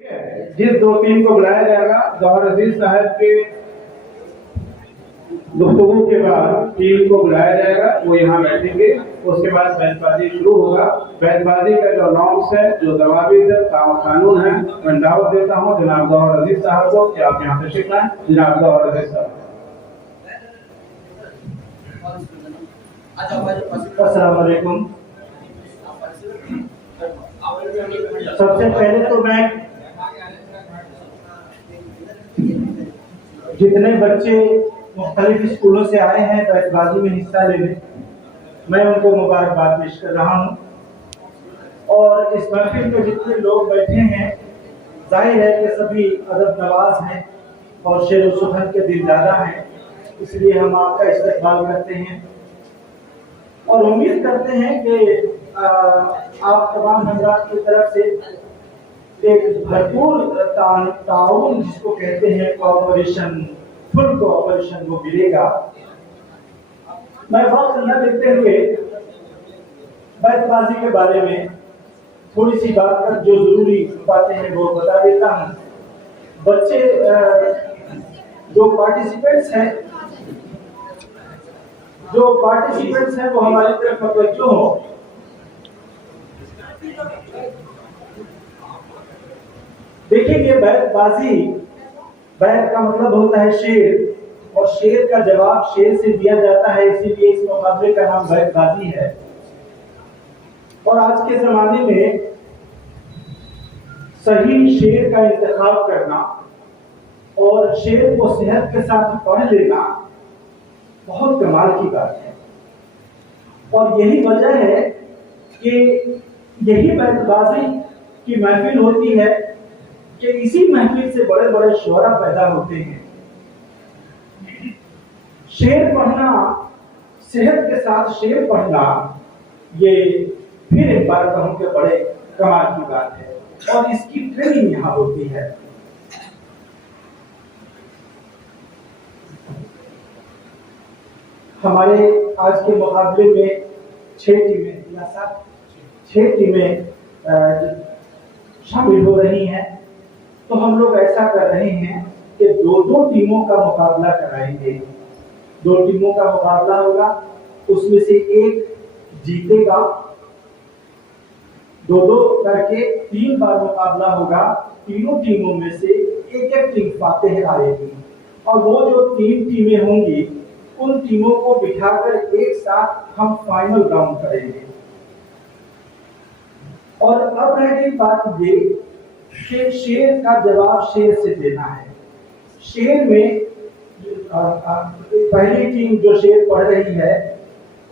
जिस दो टीम को बुलाया जाएगा, गौहर अजीज साहब के गुफ्तगू के बाद टीम को बुलाया जाएगा, वो यहाँ बैठेंगे। उसके बाद बैतबाजी शुरू होगा। बैतबाजी का जो नॉर्म्स है, जो जवाबित कानून है, मैं दावत देता हूँ जनाब गौहर अजीज साहब को कि आप यहाँ तशरीफ लाएं। जनाब गौहर अजीज साहब। अस्सलाम वालेकुम। सबसे पहले तो मैं जितने बच्चे मुख्तलिफ स्कूलों से आए हैं बैतबाजी में हिस्सा लेने, मैं उनको मुबारकबाद पेश कर रहा हूँ। और इस महफिल में जितने लोग बैठे हैं, जाहिर है कि सभी अदब नवाज हैं और शेर व सुखन के दिलदारा हैं, इसलिए हम आपका इस्तकबाल करते हैं और उम्मीद करते हैं कि आप तमाम हज़रात की तरफ से एक भरपूर ताउन जिसको कहते हैं कोऑपरेशन, फुल कोऑपरेशन वो मिलेगा। मैं वक्त न लेते हुए बैतबाजी के बारे में थोड़ी सी बात कर जो जरूरी बातें हैं वो बता देता हूँ। बच्चे जो पार्टिसिपेंट्स हैं वो हमारी तरफ मुतवज्जो हो। देखिए, ये बैतबाजी, बैत का मतलब होता है शेर, और शेर का जवाब शेर से दिया जाता है, इसीलिए इस मुकाबले का नाम बैतबाजी है। और आज के जमाने में सही शेर का इंतखाब करना और शेर को सेहत के साथ पढ़ लेना बहुत कमाल की बात है। और यही वजह है कि यही बैतबाजी की महफिल होती है कि इसी महफिल से बड़े बड़े शोरा पैदा होते हैं। शेर पढ़ना, सेहत के साथ शेर पढ़ना, ये फिर एक बार कहूं कि बड़े कमाल की बात है और इसकी ट्रेनिंग यहाँ होती है। हमारे आज के मुकाबले में 6 टीमें शामिल हो रही हैं। तो हम लोग ऐसा कर रहे हैं कि दो टीमों का मुकाबला कराएंगे। 2 टीमों का मुकाबला होगा, उसमें से एक जीतेगा। 2-2 करके 3 बार मुकाबला होगा। तीनों टीमों में से एक टीम फातेह आएगी और वो जो 3 टीमें होंगी उन टीमों को बिठाकर एक साथ हम फाइनल राउंड करेंगे। और अब रह गई बात ये कि शेर का जवाब शेर से देना है। शेर में पहली टीम जो शेर पढ़ रही है,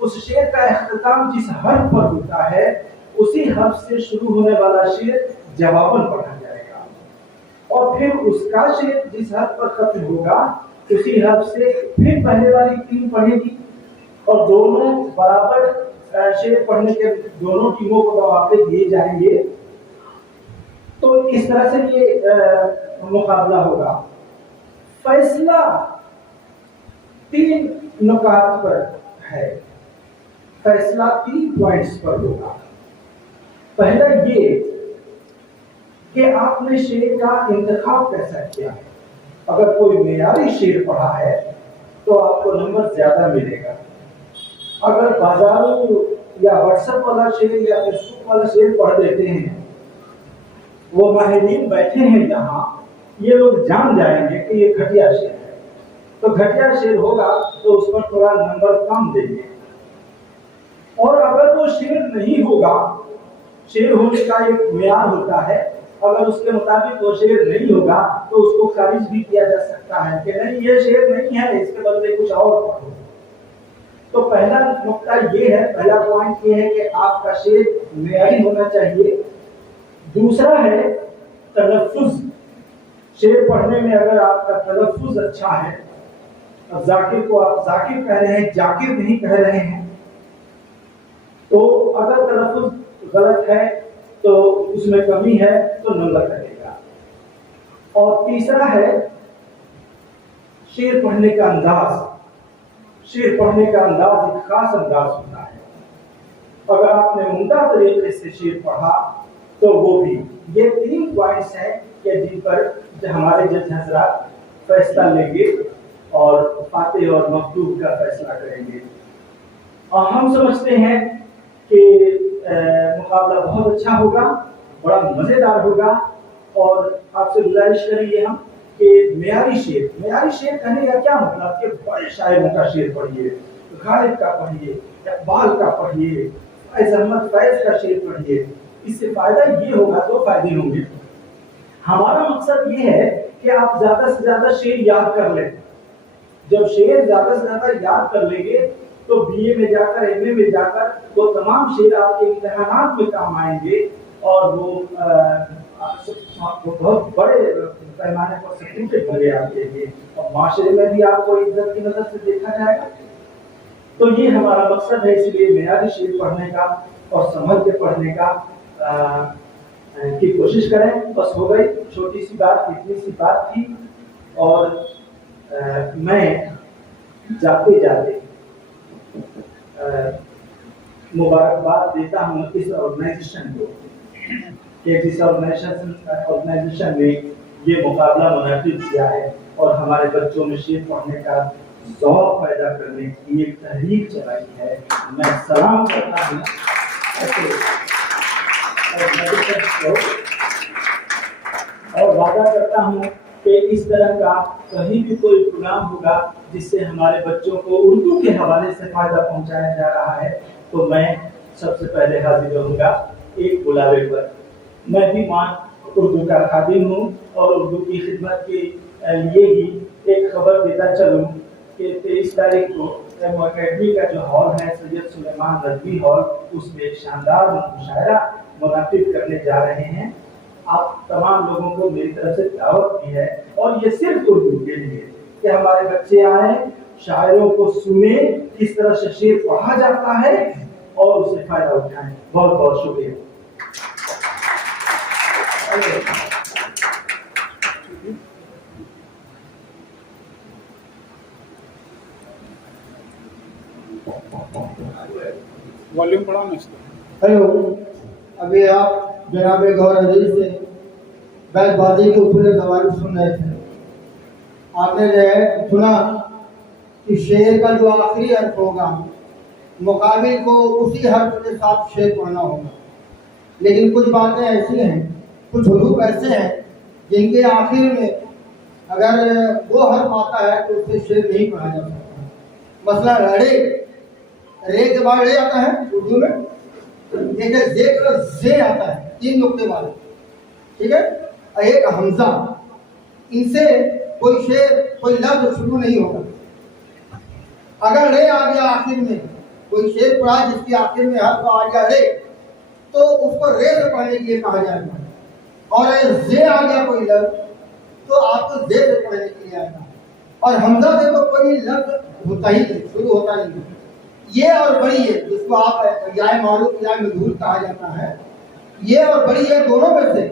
उस शेर का इख्तिताम जिस हर्फ पर होता है, उसी हर्फ से शुरू होने वाला शेर जवाबन पढ़ा जाएगा और फिर उसका शेर जिस हर्फ पर खत्म होगा उसी हर्फ से फिर पहले वाली टीम पढ़ेगी और दोनों बराबर शेर पढ़ने के दोनों टीमों को मौके दिए जाएंगे। तो इस तरह से ये मुकाबला होगा। फैसला 3 नुकात पर है, फैसला 3 पॉइंट्स पर होगा। पहला ये कि आपने शेर का इंतखाब कैसा किया है। अगर कोई मेयारी शेर पढ़ा है तो आपको नंबर ज्यादा मिलेगा। अगर बाजारों या व्हाट्सएप वाला शेर या फेसबुक वाला शेर पढ़ देते हैं, वो माहिरीन बैठे हैं यहाँ, ये लोग जान जाएंगे कि ये घटिया शेर है, तो घटिया शेर होगा तो उस पर थोड़ा नंबर कम देंगे। और अगर वो शेर नहीं होगा, शेर होने का एक मेयार होता है, अगर उसके मुताबिक वो शेर नहीं होगा तो उसको खारिज भी किया जा सकता है कि नहीं ये शेर नहीं है, इसके बदले कुछ और पढ़ो। तो पहला नुक्ता ये है, पहला पॉइंट ये है कि आपका शेर मेयारी होना चाहिए। दूसरा है तलफ्फुज। शेर पढ़ने में अगर आपका तलफ्फुज अच्छा है, अब जाकिर को आप जाकिर कह रहे हैं, जाकिर नहीं कह रहे हैं, तो अगर तलफ्फुज गलत है तो उसमें कमी है तो नंबर लगेगा। और तीसरा है शेर पढ़ने का अंदाज। शेर पढ़ने का अंदाज एक खास अंदाज होता है। अगर आपने उम्दा तरीके से शेर पढ़ा तो वो भी। ये 3 पॉइंट्स हैं कि जिन पर हमारे जज हजरात फैसला लेंगे और फातेह और मखतूब का फैसला करेंगे। और हम समझते हैं कि मुकाबला बहुत अच्छा होगा, बड़ा मजेदार होगा। और आपसे गुजारिश करेंगे हम कि मेयारी शेर कहने का क्या मतलब कि बड़े शायरों का शेर पढ़िए, गालिब का पढ़िए, इकबाल का पढ़िए, फैज अहमद फैज का शेर पढ़िए। इससे फायदा ये होगा, दो फायदे होंगे। हमारा मकसद ये है कि आप ज्यादा से ज्यादा शेर याद कर लें। जब शेर ज्यादा से ज्यादा याद कर लेंगे तो बीए में जाकर, एमए में जाकर वो तमाम शेर आपके इम्तिहानात में काम आएंगे और वो बहुत बड़े पैमाने पर सर्टिफिकेट भरे आपके लिए और माशरे में भी आपको इज्जत की नजर से देखा जाएगा। तो ये हमारा मकसद है, इसलिए मेयारी शेर पढ़ने का और संभल के पढ़ने का की कोशिश करें। बस हो गई छोटी सी बात, इतनी सी बात थी। और मैं जाते जाते मुबारकबाद देता हूँ इस ऑर्गेनाइजेशन को कि जिस ऑर्गेनाइजेशन ने ये मुकाबला मुनक़िद किया है और हमारे बच्चों में शेर पढ़ने का शौक़ पैदा करने की एक तहरीक चलाई है। मैं सलाम करता हूँ और वादा करता हूँ कि इस तरह का कहीं भी कोई प्रोग्राम होगा जिससे हमारे बच्चों को उर्दू के हवाले से फायदा पहुंचाया जा रहा है तो मैं सबसे पहले हाजिर रहूंगा एक बुलावे पर। मैं भी मान उर्दू का खादिम हूँ और उर्दू की खिदमत के लिए ही एक खबर देता चलूँ कि 23 तारीख को एकेडमी का जो हॉल है सैयद सुलेमान नदवी हॉल, उसमें एक शानदार मुशायरा मुनक़िद करने जा रहे हैं। आप तमाम लोगों को मेरी तरफ से दावत भी है और ये सिर्फ उर्दू के लिए कि हमारे बच्चे आए, शायरों को सुने, किस तरह से शेर पढ़ा जाता है और उससे फायदा उठाएं। बहुत बहुत शुक्रिया। वॉल्यूम बढ़ाओ ना इसका। हेलो, अभी आप जनाब गौर अजीज से बैतबाजी के उसूल ज़वाबित सुन रहे थे। आपने जो है सुना कि शेर का जो आखिरी हर्फ होगा मुकाबिल को उसी हर्फ के साथ शेर पढ़ना होगा। लेकिन कुछ बातें ऐसी हैं, कुछ हुरूफ ऐसे हैं जिनके आखिर में अगर वो हर्फ आता है तो उससे शेर नहीं पढ़ा जा सकता। मसला रे के बाद रे आता है उर्दू में, एक जे आता है 3 नुक्ते वाले, ठीक है, और एक हमजा। इनसे कोई शेर, कोई लफ्ज शुरू नहीं होगा। अगर रे आ गया आखिर में, कोई शेर पढ़ा जिसके आखिर में हर्फ आ गया रे, तो उसको रे से पढ़ने के लिए कहा जाएगा। और जे आ गया कोई लफ्ज तो आपको जे से पढ़ने के लिए आएगा। और हमजा से तो कोई लफ्ज होता ही नहीं, शुरू होता नहीं। ये और बड़ी है जिसको आप या मारूफ या मजहूर कहा जाता है, ये और बड़ी है दोनों में से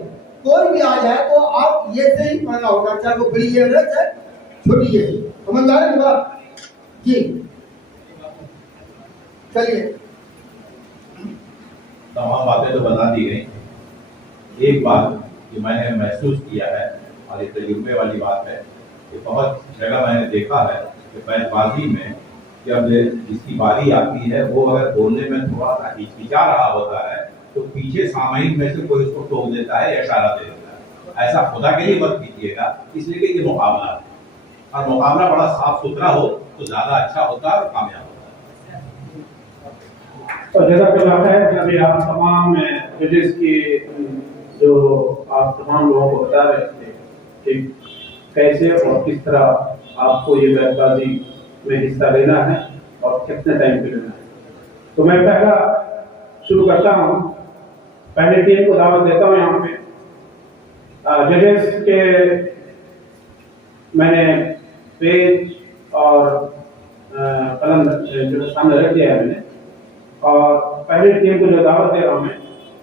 कोई भी आ जाए तो आप ये से ही पढ़ना होगा, चाहे वो बड़ी है रच है छोटी है। समझदार है बात जी। चलिए, तमाम बातें तो बता दी गई। एक बात जो मैंने महसूस किया है और ये तजुर्बे वाली बात है कि बहुत जगह मैंने देखा है कि बैतबाजी में जब जिसकी बारी आती है वो अगर बोलने में थोड़ा सा हिचकिचा रहा होता है तो पीछे सामयिक में से कोई उसको टोक देता है या इशारा दे देता है। ऐसा खुदा के लिए मत कीजिएगा, इसलिए कि ये मुकाबला है और मुकाबला बड़ा साफ सुथरा हो तो ज्यादा अच्छा होता है और कामयाब होता है। तो जज़ाकल्लाह खैर। अभी आप तमाम जजेस की जो आप तमाम लोगों को बता रहे थे कि कैसे और किस तरह आपको ये बैतबाजी में हिस्सा लेना है और कितने टाइम पे लेना है। तो मैं पहला शुरू करता हूँ, पहले टीम को दावत देता हूँ यहाँ पे। जजेस के मैंने पेज और कलम जो सामने रख दिया है मैंने, और पहली टीम को जो दावत दे रहा हूँ मैं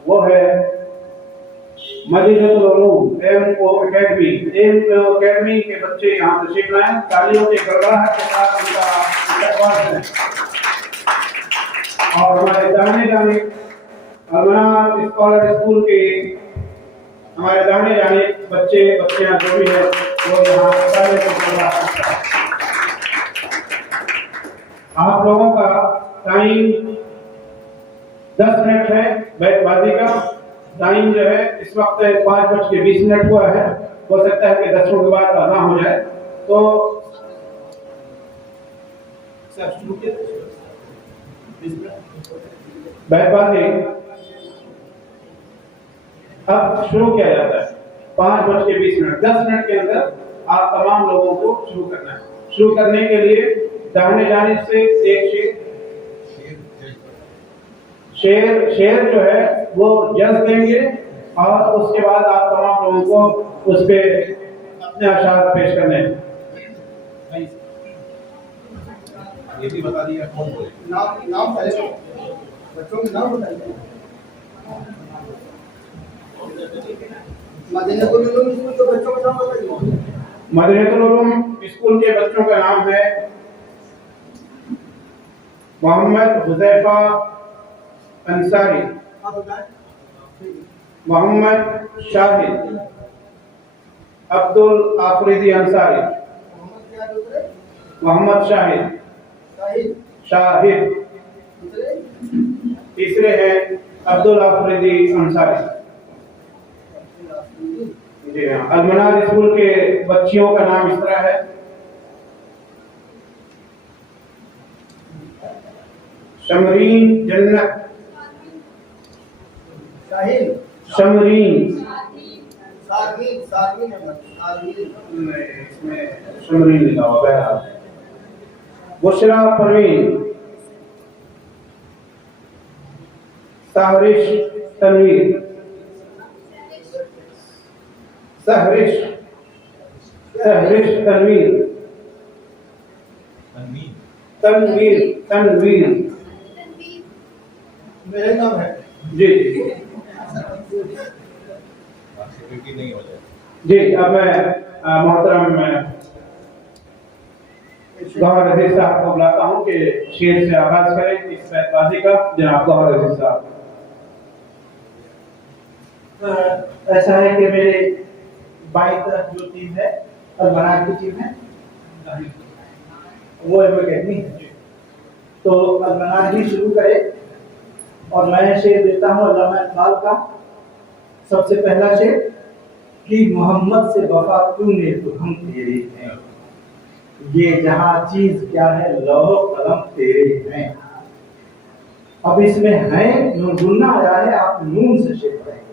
वो है मदीनतुल उलूम एमओ एकेडमी के बच्चे यहाँ तशरीफ लाएं। तालियों के गड़गड़ाहट के साथ उनका इस्तकबाल करें। और हमारे जाने जाने अलमनार स्कॉलर स्कूल के हमारे दाहिने जाने बच्चे बच्चियां जो भी है वो यहाँ पहले से बोला सकता है। आप लोगों का टाइम 10 मिनट है बैतबाजी का। टाइम जो है इस वक्त 5:20 हुआ है। हो सकता है कि 10 के बाद आना हो जाए तो बैतबाजी अब शुरू किया जाता है 5:20। 10 मिनट के अंदर आप तमाम लोगों को शुरू करना है। शुरू करने के लिए दाहिने जानिब से एक शेर जो है वो जज देंगे और उसके बाद आप तमाम लोगों को उस पे अपने अशार पेश करने हैं। ये भी बता दिया कौन बोले। नाम पहले बच्चों के नाम बताइए। मदीनतुल उलूम स्कूल के बच्चों का नाम बताइए। मदीनतुल उलूम स्कूल के बच्चों का नाम है मोहम्मद हुज़ैफा अंसारी, मोहम्मद शाहिद, अब्दुल आफरीदी अंसारी, मोहम्मद शाहिद, तीसरे हैं अब्दुल आफरीदी अंसारी। जी हाँ, अलमनार स्कूल के बच्चियों का नाम इस तरह है शमरीन जन्नत, शमरीन इसमें शमरीन लिखा हुआ है। बुशरा परवीन, सहरिश तनवीर, तनवीर मेरा नाम है जी सिक्योरिटी नहीं हो जाए। जी। अब मैं मोहतरम गौहर अजीज साहब को बुलाता हूँ कि शेर से आगाज करें इस बैतबाजी का। जनाब गौहर अजीज साहब। ऐसा है कि मेरे बाईं तरफ जो टीम है अलमनार की टीम है वो एकेडमी है, तो अलमनार ही शुरू करे और मैं शेर देता हूँ अल्लामा इकबाल का। सबसे पहला शेर कि मोहम्मद से वफा तूने तो हम तेरे हैं, ये जहां चीज क्या है लौह कलम तेरे हैं। अब इसमें है गुन्ना आया है, आप नून से शेर पढ़ेंगे।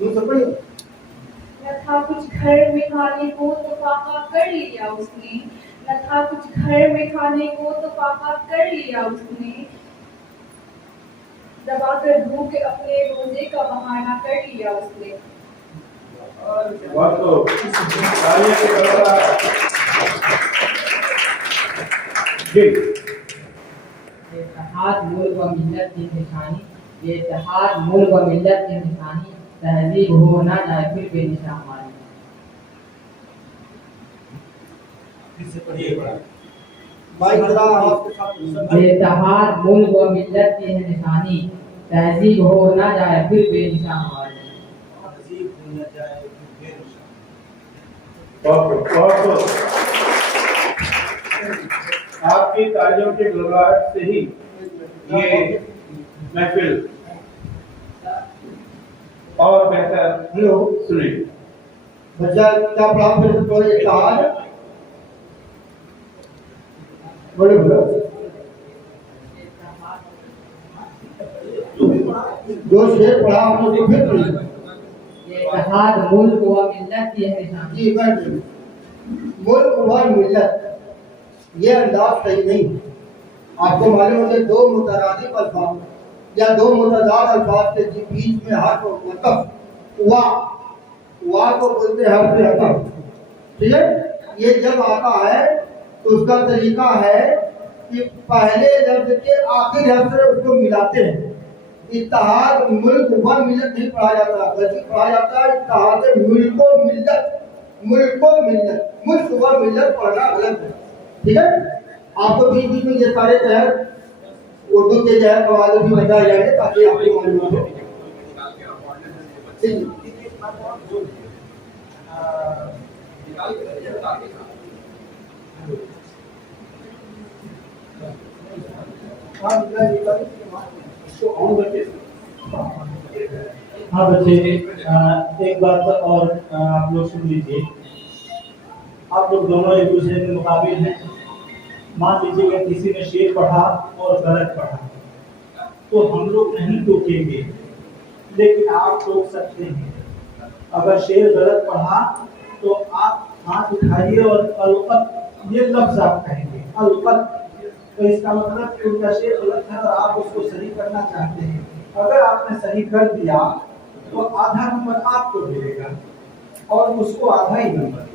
न था कुछ घर में खाने को तो फाका कर लिया उसने, न था कुछ घर में खाने को तो फाका कर लिया उसने, दबाकर भूख अपने रोजे का बहाना कर लिया उसने। इत्तेहाद मुल्क व मिल्लत की निशानी, ये इत्तेहाद मुल्क व मिल्लत की निशानी, तहजीब हो ना जाए फिर बेनिशा हमारी। इत्तेहाद मुल्क व मिल्लत की है निशानी, तहजीब हो ना जाए फिर बेनिशा हमारी। आपकी तालियों के गड़गड़ाहट से ही ये महफिल और बेहतर सुने। बच्चा क्या पढ़ा फिर तो इत्तेहाद बोले जो शेर पढ़ा हमने तो फिर पढ़ी। इत्तेहाद मुल्क व मिल्लत की है निशानी। जी मैं मुल्क व मिल्लत ये अंदाज सही नहीं। आपको मालूम है दो मुतरादिफ अल्फाज या दो मुतजाद अल्फाज के बीच में हर्फ मतलब वाह को बोलते हैं हर्फ अतफ। ठीक है, ये जब आता है तो उसका तरीका है कि पहले लफ्ज के आखिर हर्फ से उसको मिलाते हैं। इत्तेहाद मुल्क व मिल्लत नहीं पढ़ा जाता, बल्कि पढ़ा जाता है इत्तेहाद मुल्क व मिल्लत। मुल्क व मिल्लत, मुल्क व मिल्लत पढ़ना गलत है। ठीक है, आपको बीच बीच में ये सारे तहत उर्दू के जो है कवायद भी बताए जाएंगे ताकि आपको मालूम हो। ठीक हाँ बच्चे, एक बात और आप लोग सुन लीजिए। आप लोग दोनों एक दूसरे के मुकाबिल हैं। मान लीजिए कि किसी ने शेर पढ़ा और गलत पढ़ा, तो हम लोग नहीं टोकेंगे, लेकिन आप टोक सकते हैं। अगर शेर गलत पढ़ा तो आप हाथ उठाइए और अलकत ये लफ्ज आप कहेंगे, अलकत। तो इसका मतलब कि उनका शेर गलत है और आप उसको सही करना चाहते हैं। अगर आपने सही कर दिया तो आधा नंबर आपको मिलेगा और उसको आधा ही नंबर मिलेगा।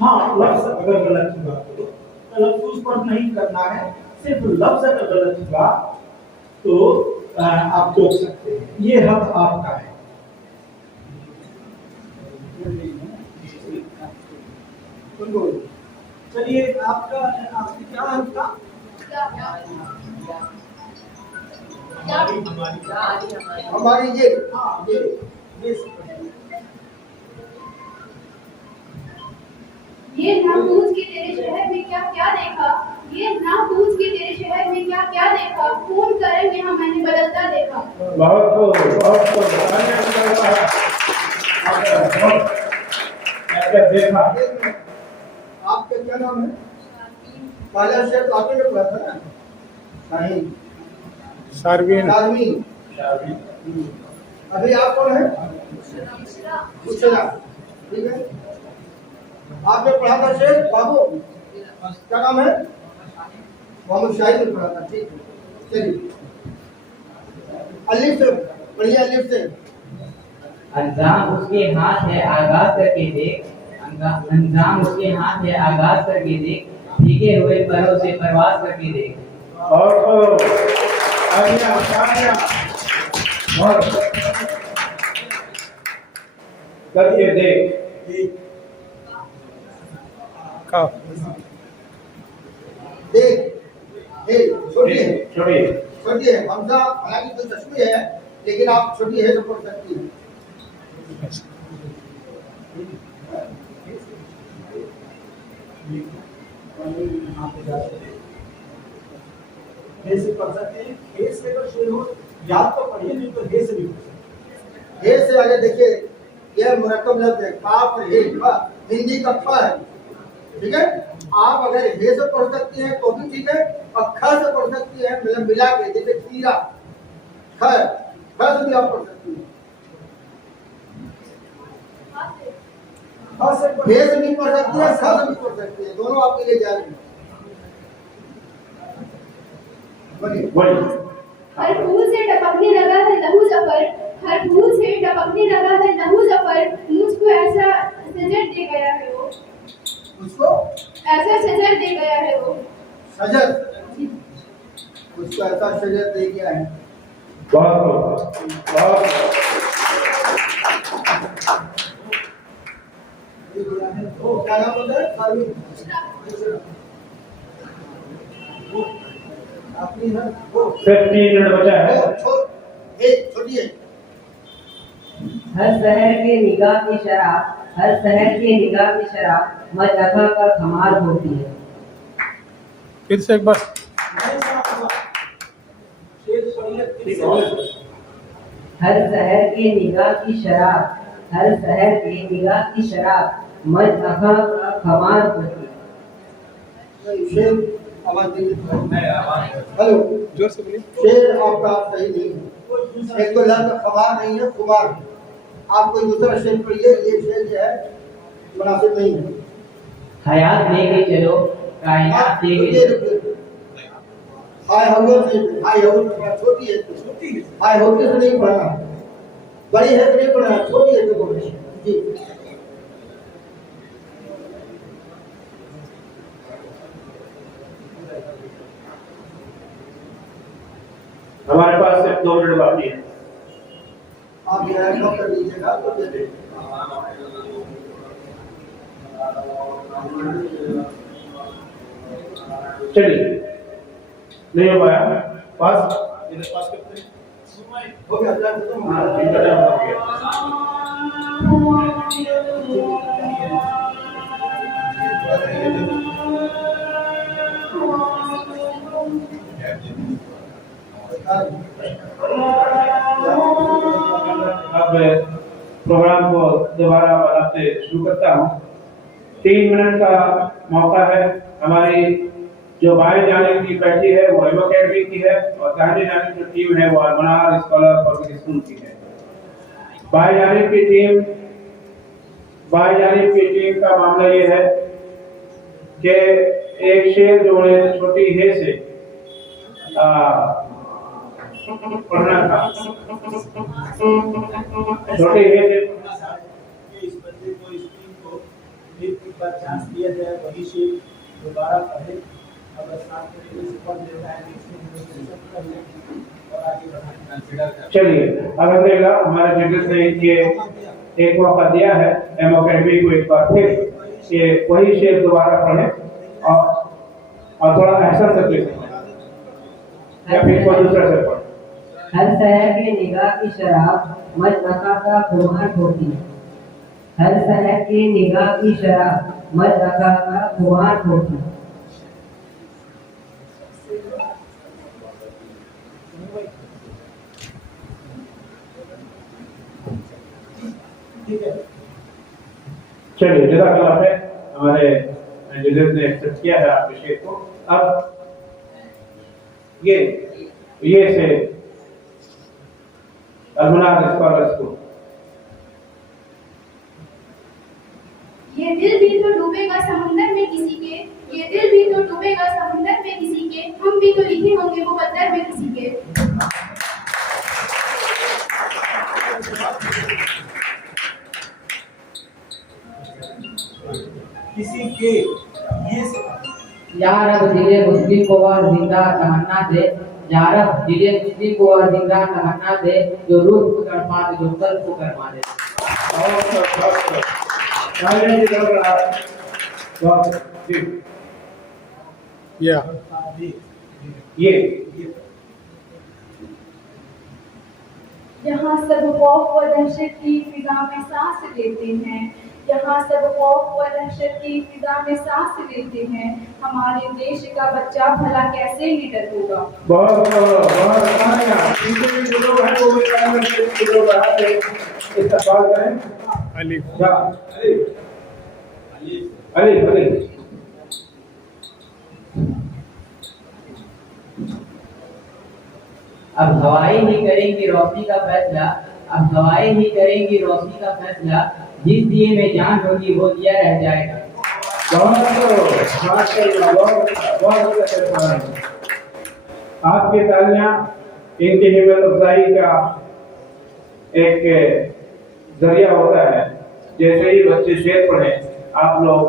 हाँ, लफ्ज अगर गलत हुआ तो तलफ्फुज़ पर नहीं करना है, सिर्फ लफ्ज अगर गलत हुआ तो आप टोक सकते हैं। ये हक आपका है। चलिए, आपका क्या है? आपका हमारी ये ये ना पूछ के तेरे शहर में क्या क्या देखा, ये ना पूछ के तेरे शहर में क्या क्या देखा, खून करम यहाँ मैंने बदलता देखा। बहुत देखा। आपका क्या नाम है? पहला शेर तो आपने पढ़ा था ना? नहीं, शारवीन। अभी आप कौन है? बुशरा। ठीक है, आपने पढ़ा था शेर बाबू, क्या नाम है? मोहम्मद शाहिद ने पढ़ा था। ठीक है, चलिए अलिफ से पढ़िए, अलिफ से। अंजाम उसके हाथ है आगाज करके देख, अंजाम उसके हाथ है आगाज करके देख, भीगे हुए परों से परवाज करके देख। और करके देख। का देख छोड़िए छोड़िए। छोड़िए, हमजा हालांकि तो चश्मे है, लेकिन आप छोटी है तो पढ़ सकती है। हे से पढ़ सकते हैं। हे से अगर शेर हो याद तो पढ़िए, नहीं तो हे से भी पढ़ सकते हे से आगे देखिए, यह मुरक्कब लफ्ज है, काफ हे खा, हिंदी का ख है। ठीक है, आप अगर हे से पढ़ सकती हैं तो भी ठीक है, और ख से पढ़ सकती है, मतलब मिला के, जैसे खीरा ख से भी आप पढ़ सकती हैं। हे से भी पढ़ सकती है, ख से भी पढ़ सकती है, दोनों आपके लिए जायज है। हर फूल से टपकने लगा है लहू जफर, हर फूल से टपकने लगा है लहू जफर, मुझको ऐसा सजर दे गया है वो, उसको ऐसा सजर दे गया है वो। सजर, उसको ऐसा सजर दे गया है। बहुत क्या नाम होता है? अपनी है वो 3 मिनट बचा है। छोड़िए। हर शहर के निगाह की शराब, हर शहर के निगाह की शराब, मजहबा का खमार होती है। फिर से एक बार। हर शहर के निगाह की शराब, हर शहर के निगाह की शराब, मजहबा का खमार होती है। शेर आवाज दीजिए। हेलो, जोर से बोलिए। शेर आपका सही नहीं है। एक तो लफ्ज खमार नहीं है, खुमार है। आप कोई दूसरा शेर पढ़िए, ये शेर जो है मुनासिब नहीं है। हयात लेके चलो, कायनात लेके चलो। हाय हवस से, हाय हवस छोटी है, हाय हवस से नहीं पढ़ना, बड़ी है तो नहीं पढ़ना, छोटी है तो पढ़ना। जी हमारे पास सिर्फ 2 मिनट बाकी है। आप ये नोट कर लीजिएगा तो दे चलिए, नहीं हो पाया पास। हो गया अजान खत्म हो हाँ, गया। इनका टाइम हो गया। अब प्रोग्राम को दोबारा बनाते शुरू करता हूँ। 3 मिनट का मौका है। हमारी जो बाएं जाने की बैठी है वो एम अकेडमी की है और दाहिने जाने की जो टीम है वो अरमनार स्कॉलर पब्लिक स्कूल की है। बाएं जाने की टीम का मामला ये है कि एक शेर जो उन्हें छोटी हे से पढ़ना था, छोटे हे से इस बच्चे को इस टीम को एक बार चांस दिया जाए, वही से दोबारा पढ़े। अगर साथ में से पढ़ लेता है कर ले और आगे बढ़ाए। चलिए, अब अगला हमारे जगत ने ये एक मौका दिया है एम अकेडमी को एक बार फिर कि वही शेर दोबारा पढ़े और थोड़ा एहसान करके या फिर कोई दूसरा शेर पढ़े। हर शहर की निगाह की शराब मजनका का खुमार होती। हर शहर की निगाह की शराब मजनका का खुमार होती। ठीक है। चलिए, जज़ाकल्लाह खैर, हमारे जजेस ने एक्सेप्ट किया है आपके शेर को। अब ये से अरमनार स्कॉलर्स को ये दिल भी तो डूबेगा समुंदर में किसी के, ये दिल भी तो डूबेगा समुंदर में किसी के, हम भी तो लिखे होंगे वो बदर में किसी के। किसी के ये यार अब दिले मुस्लिम को और जिंदा तमन्ना दे। यार अब दिले मुस्लिम को और जिंदा तमन्ना दे, जो रूह को तड़पा दे, जो कल को करवा दे। या ये यहाँ सब खौफ व दहशत की फिजा में सांस लेते हैं, यहाँ सब खौफ व दहशत की फिजा में सांस लेते हैं, हमारे देश का बच्चा भला कैसे निडर होगा। बहुत इनके भी जो लोग हैं वो भी जो लोग आते हैं इस्तेमाल करें। अली क्या अली अब हवाएं ही करेंगी रोशनी का फैसला, अब हवाएं ही करेंगी रोशनी का फैसला, जिस दिए में जान होगी वो दिया रह जाएगा। आपकी तालियां इनकी हिम्मत अफजाई का एक जरिया होता है। जैसे ही बच्चे शेर पढ़े आप लोग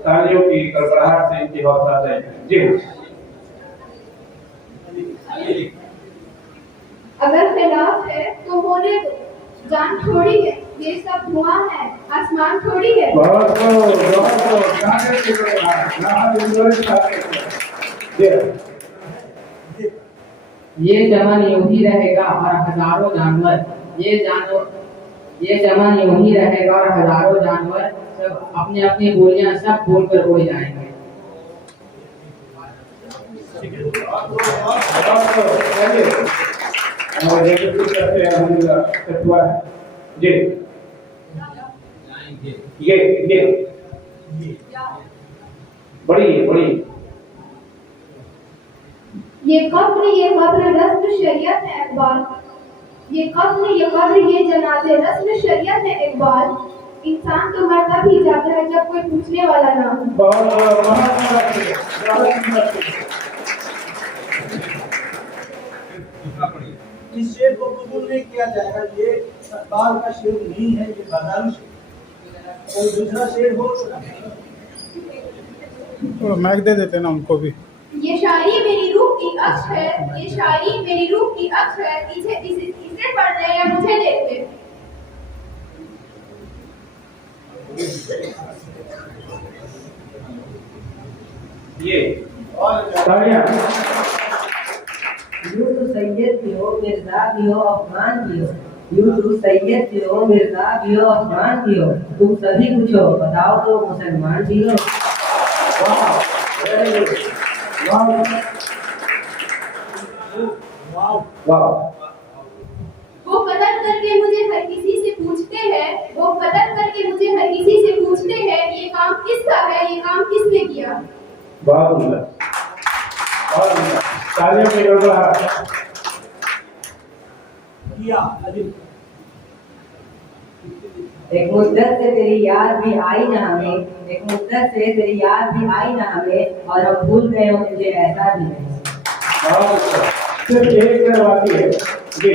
तालियों की कड़कड़ाहट से इनकी हौसला अफजाई। जी अगर खिलाफ है तो होने दो, जान थोड़ी है, ये सब धुआं है, आसमान थोड़ी है। ये चमन यूं ही रहेगा और हजारों जानवर, ये चमन यूं ही रहेगा और हजारों जानवर सब अपनी अपनी बोलियां सब बोलकर उड़ जाएंगे। जी ये बड़ी ये कब्र रस्म शरीयत है इकबाल, ये कब्र ये जनाजे रस्म शरीयत है इकबाल। इंसान तो मरता भी जाता है जब कोई पूछने वाला ना हो। इस शेर को कबूल नहीं किया जाएगा। ये सरकार का शेर नहीं है, ये बाजारू शेर। और दूसरा शेर हो तो मैक दे देते ना उनको भी। ये शायरी मेरी रूह की अक्ष है, ये शायरी मेरी रूह की अक्ष है, इसे पढ़ने या मुझे देखते। ये तालियां। यूं तो सैयद भी हो, मिर्जा भी हो, अफगान भी हो। यूं तो सैयद भी हो, मिर्जा भी हो, अफगान भी हो। तुम सभी कुछ हो, बताओ तो मुसलमान भी हो। वाह, वेरी गुड, वाह, वाह। वो कदर करके मुझे हर किसी से पूछते हैं, वो कदर करके मुझे हर किसी से पूछते हैं, ये काम किसका है, ये काम किसने किया। बहुत सुंदर, बहुत सुंदर, तालियों की गड़गड़ाहट। एक मुद्दत से तेरी याद भी आई ना हमें, एक मुद्दत से तेरी याद भी आई ना हमें, और हम भूल गए हो मुझे ऐसा भी नहीं। बहुत अच्छा, सिर्फ एक दिन बाकी है जी,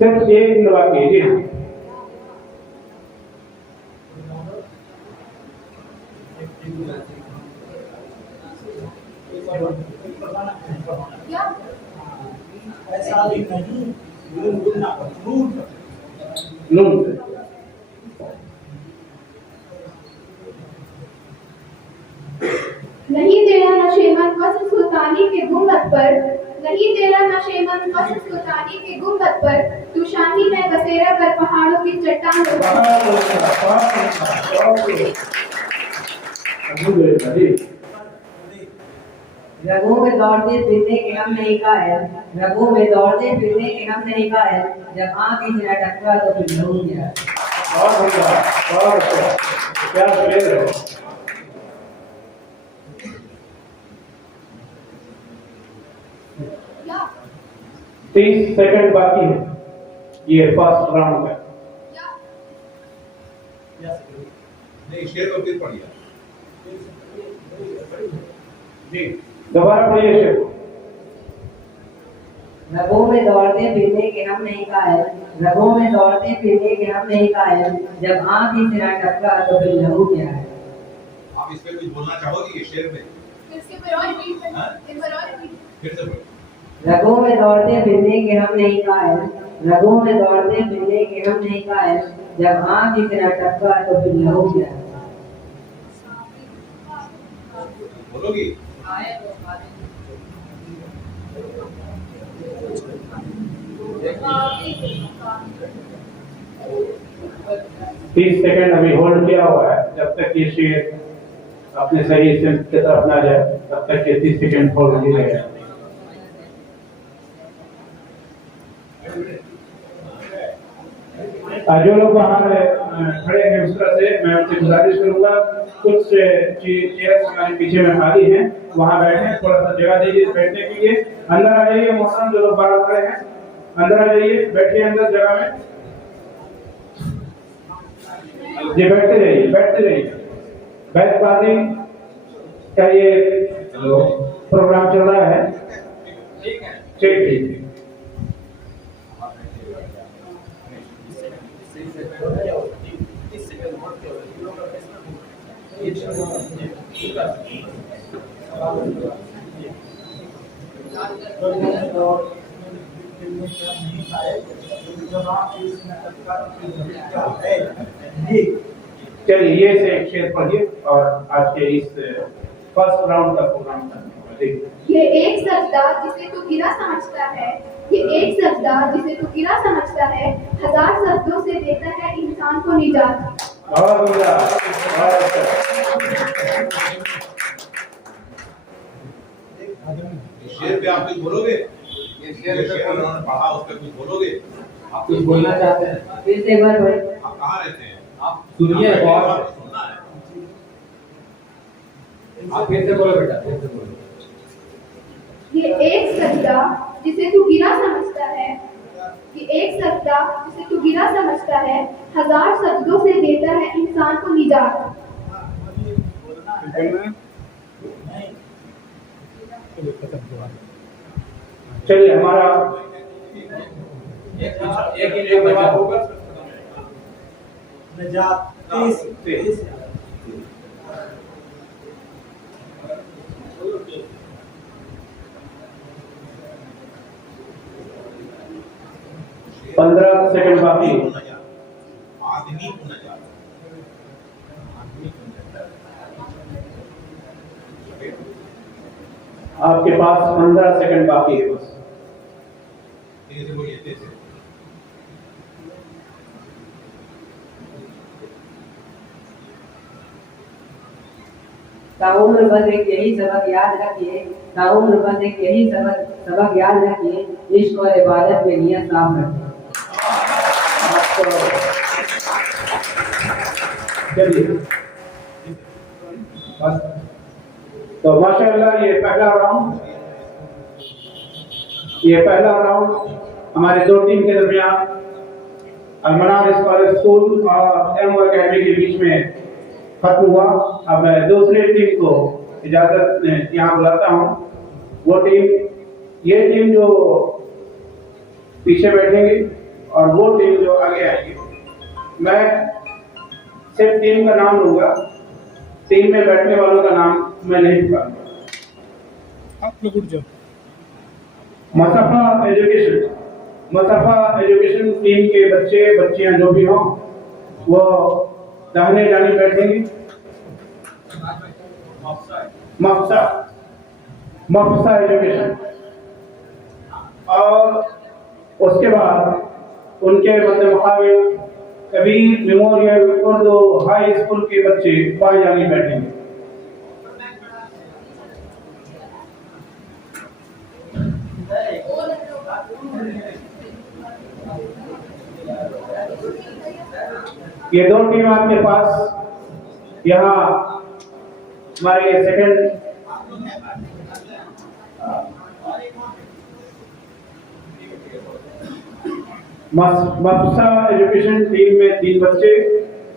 सिर्फ एक दिन बाकी है जी। क्या? नून से। नहीं तेरा नशेमन वस्त्र सुल्तानी के गुंबद पर, नहीं तेरा नशेमन वस्त्र सुल्तानी के गुंबद पर, तू शाही में बसेरा कर पहाड़ों की चट्टान पर। रगों में दौड़ते फिरने के हम नहीं कायल, रगों में दौड़ते फिरने के हम नहीं कायल, जब आँख ही ना टकरा तो फिर लहू गया। बहुत अच्छा, बहुत अच्छा, क्या सुरेख है। 30 सेकंड बाकी है, ये फर्स्ट राउंड है। नहीं, शेर को फिर पढ़िए जी, दोबारा पढ़िए शेर को। रगों में दौड़ते फिरने के हम नहीं कायल, रगों में दौड़ते फिरने के हम नहीं कायल, जब आँख ही से ना टकरा तो फिर लहू क्या है। आप इस पे कुछ बोलना चाहोगे ये शेर में? इसके ऊपर और रिपीट करना, एक बार और रिपीट। फिर से बोलो। रगों में दौड़ते फिरने के हम नहीं कायल, रगों में दौड़ते फिरने के हम नहीं कायल, जब आँख ही से ना टकरा तो फिर लहू क्या है। बोलोगी? 30 सेकंड अभी होल्ड किया हुआ है, जब तक ये शेर अपने सही से की तरफ ना जाए तब तक ये 30 सेकंड होल्ड ही रहेगा। जो लोग वहाँ खड़े हैं उस तरह से मैं उनसे गुजारिश करूंगा, कुछ चेयर्स हमारे पीछे में खाली हैं, वहाँ बैठे, थोड़ा सा जगह दीजिए बैठने के लिए। अंदर आ जाइए मोहतरम, जो लोग बाहर खड़े हैं अंदर आ जाइए, बैठिए अंदर जगह में जी, बैठते रहिए, बैठते रहिए। बैठबाजी का ये प्रोग्राम चल रहा है, ठीक है, ठीक। चलिए ये से एक शेर पढ़िए और आज के इस फर्स्ट राउंड का प्रोग्राम देखिए। ये एक सजदा जिसे तू गिरा समझता है, ये एक सजदा जिसे तू गिरा समझता है, 1000 सजदों से देता है इंसान को निजात। बहुत बढ़िया, बहुत अच्छा। शेर पे आप कुछ बोलोगे? ये शेर उन्होंने पढ़ा, उस पर कुछ बोलोगे? आप कुछ बोलना चाहते हैं? फिर से एक बार भाई। आप कहाँ रहते हैं? आप सुनिए और सुनना है। आप फिर से बोलो बेटा, फिर से बोलो। ये एक सजदा जिसे तू गिरा समझता है, ये एक सजदा जिसे तू गिरा समझता है, 1000 सजदों से देता है इंसान को निजात। चलिए हमारा एक जवाब होगा। निजात 30 15 सेकंड बाकी। आदमी को नजात। आपके पास 15 सेकंड बाकी है बस। ताउम्र बस एक यही सबक याद रखिए, ताउम्र बस एक यही सबक याद रखिए, इश्क और इबादत में नियत साफ रखिए। चलिए तो माशाअल्लाह ये पहला राउंड हमारे दो टीम के दरमियान अलमनार स्कूल और एमओ एकेडमी के बीच में खत्म हुआ। अब मैं दूसरी टीम को इजाजत यहाँ बुलाता हूँ। वो टीम, ये टीम जो पीछे बैठेंगी और वो टीम जो आगे आएगी। मैं सिर्फ टीम का नाम लूंगा, टीम में बैठने वालों का नाम मैं नहीं बताऊंगा। आप लोग उठ जाओ। मसफा एजुकेशन टीम के बच्चे बच्चियां जो भी हों वो दाहिने जानी बैठेंगी। मफसा एजुकेशन, और उसके बाद उनके मध्य मुकाबिल Kabir Memorial Urdu High School के बच्चे बाएं जानी बैठेंगे। ये दो टीम आपके पास यहाँ हमारे सेकंड मफसा एजुकेशन टीम में 3 बच्चे,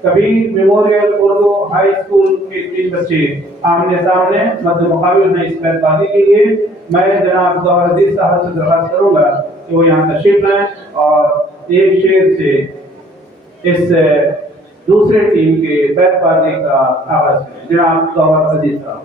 Kabir Memorial Urdu High School के 3 बच्चे आमने सामने मध्य मुकाबिल में इस बैतबाजी के लिए मैं जनाब गौहर अजीज साहब से दरख्वास्त करूंगा कि वो यहाँ तशरीफ लाएं और एक शेर से इस दूसरे टीम के बैतबाजी का आगाज करें। जनाब गौहर अजीज साहब।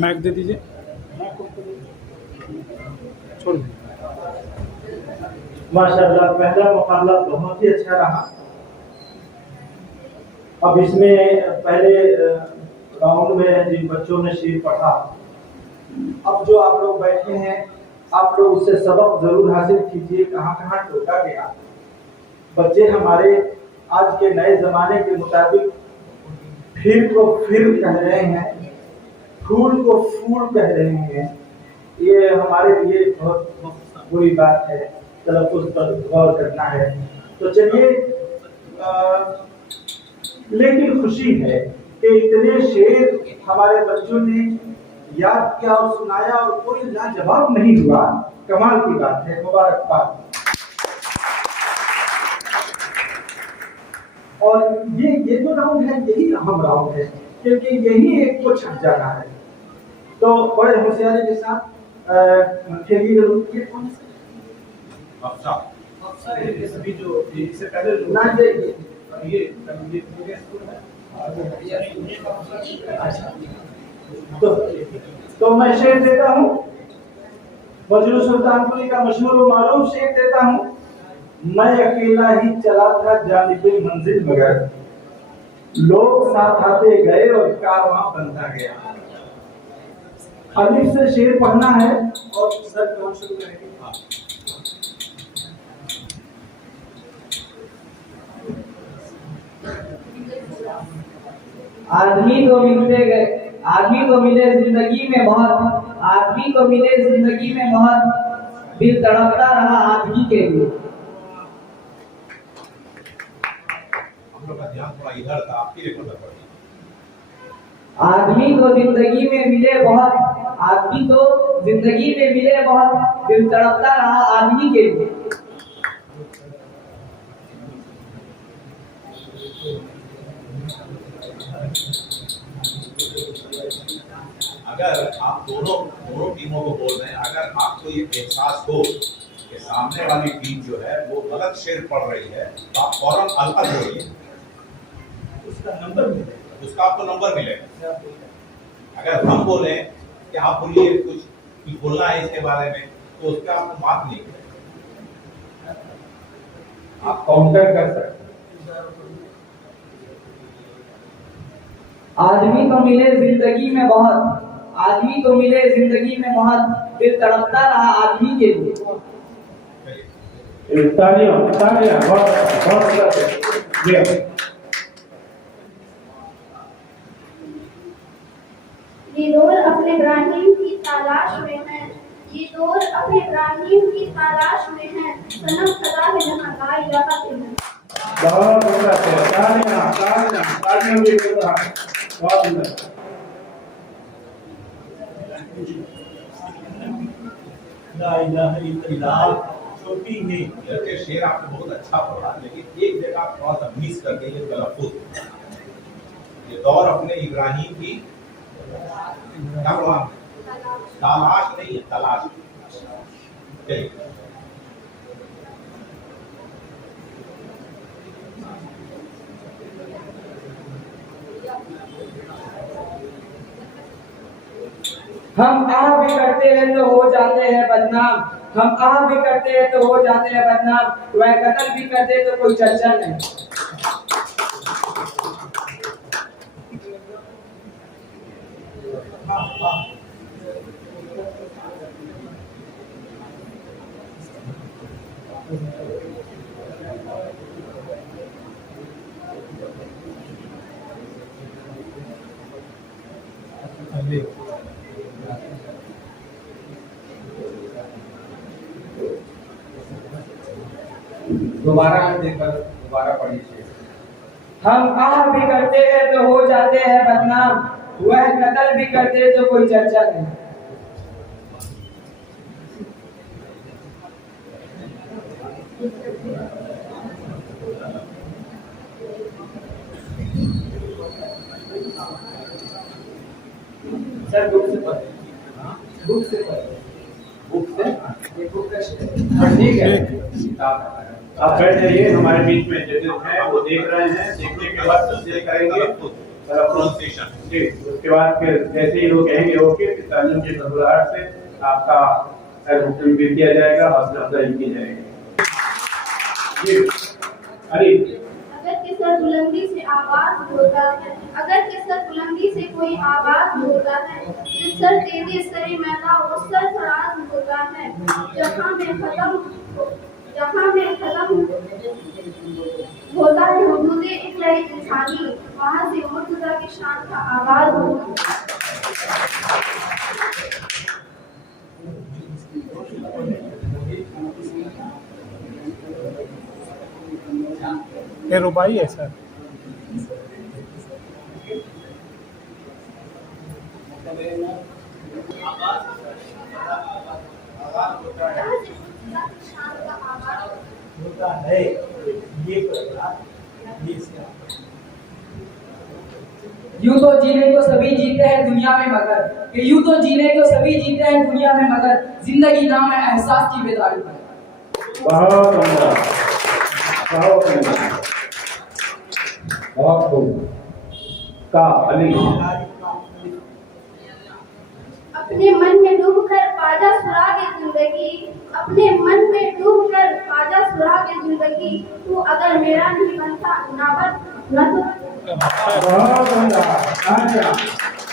माइक दे दीजिए, छोड़ दीजिए। माशाअल्लाह पहला मुकाबला बहुत ही अच्छा रहा। अब इसमें पहले राउंड में जिन बच्चों ने शेर पढ़ा, अब जो आप लोग बैठे हैं आप लोग उससे सबक जरूर हासिल कीजिए, कहाँ कहाँ टोका गया। बच्चे हमारे आज के नए जमाने के मुताबिक फिर को फिर कह रहे हैं, फूल को फूल कह रहे हैं। ये हमारे लिए बहुत बुरी बात है, तलफ़ुज़ पर गौर करना है। तो चलिए, लेकिन खुशी है कि इतने शेर हमारे बच्चों ने याद किया और सुनाया और कोई लाजवाब नहीं हुआ। कमाल की बात है, मुबारकबाद। और ये जो राउंड है यही अहम राउंड है, क्योंकि यही एक को छप जाना है। तो बड़े होशियारी के साथ खेलिए जरूर। सभी जो इससे पहले ना ये तो मैं शेर देता हूँ, मजनू सुल्तानपुरी का मशहूर व मालूम शेर देता हूँ। मैं अकेला ही चला था जानिबे मंजिल, मगर लोग साथ आते गए और कारवां बनता गया। अलिफ से शेर पढ़ना है और सर कौन शुरू करेंगे? आदमी को मिले जिंदगी में बहुत, आदमी को मिले जिंदगी में बहुत, दिल तड़पता रहा आदमी के लिए। हम लोग का ध्यान थोड़ा इधर था, आपकी रिकॉर्ड पर। आदमी को जिंदगी में मिले बहुत, आदमी को जिंदगी में मिले बहुत, दिल तड़पता रहा आदमी के लिए। अगर आप दोनों टीमों को बोल रहे हैं, अगर आपको ये एहसास हो कि सामने वाली टीम जो है वो गलत शेर पढ़ रही है, तो आप फौरन अलग होइए, उसका नंबर मिलेगा। उसका आपको नंबर मिलेगा। अगर हम बोले कि आप बोलिए कुछ बोलना है इसके बारे में, तो उसका आपको मार्क नहीं मिलेगा, आप काउंटर कर सकते हैं। आदमी को मिले जिंदगी में बहुत, आदमी को मिले जिंदगी में बहुत, दिल तड़पता रहा आदमी के लिए। तालियां तालियां, बहुत अच्छा। ये दौर अपने इब्राहिम की तलाश में है, ये दौर अपने इब्राहिम की तलाश में है, सनम सदा है जहाँ ला इलाहा इल्लल्लाह। बहुत सुंदर है, तालियां तालियां तालियां भी कर रहा है, बहुत सुंदर। ला इलाहा इल्लल्लाह छोटी है। ये शेर आपने बहुत अच्छा पढ़ा, लेकिन एक जगह आप थोड़ा सा मिस कर गए, ये तलफ्फुज़। ये दौर अपने इब्राहिम की क्या पढ़ा? तलाश नहीं है, तलाश। चलिए हम आह भी करते हैं तो हो जाते हैं बदनाम, हम आह भी करते हैं तो हो जाते हैं बदनाम, वह कत्ल भी करते तो कोई चर्चा नहीं। दोबारा देखकर दोबारा पढ़िए। हम आह भी करते हैं तो हो जाते हैं बदनाम, वह कत्ल भी करते तो कोई चर्चा नहीं। सर बुक से पढ़, बुक से पढ़, बुक से ये बुक का ठीक है। आप बैठ जाइए, हमारे बीच में जजेस हैं, वो देख रहे हैं, देखने के बाद तस्दीक करेंगे प्रोनाउंसिएशन जी। उसके बाद फिर जैसे ही लोग कहेंगे ओके, फिर तालीम की बदलाहट से आपका हुक्म भी किया जाएगा, हौसला अफजाई की जाएगी जी। अरे अगर किसर बुलंदी से आवाज होता है, अगर किसर बुलंदी से कोई आवाज होता है, जिस सर तेरे सरे मैदा उस सर फराज होता है, जहाँ में खत्म होता है हुदूदे इकरार इंसानी, वहाँ से मुर्तज़ा की शान का आगाज होता ये रुबाई है सर। होता है ये यूं तो जीने को सभी जीते हैं दुनिया में मगर, कि यूं तो जीने को सभी जीते हैं दुनिया में मगर, जिंदगी नाम है एहसास की बेदारी पर। बहुत सुंदर, बहुत सुंदर, बहुत खूब का अली। अपने मन में डूबकर पाजा सुरागे जिंदगी, अपने मन में डूबकर पाजा सुरागे जिंदगी, तू अगर मेरा नहीं बनता न तो बहुत सुंदर। अच्छा,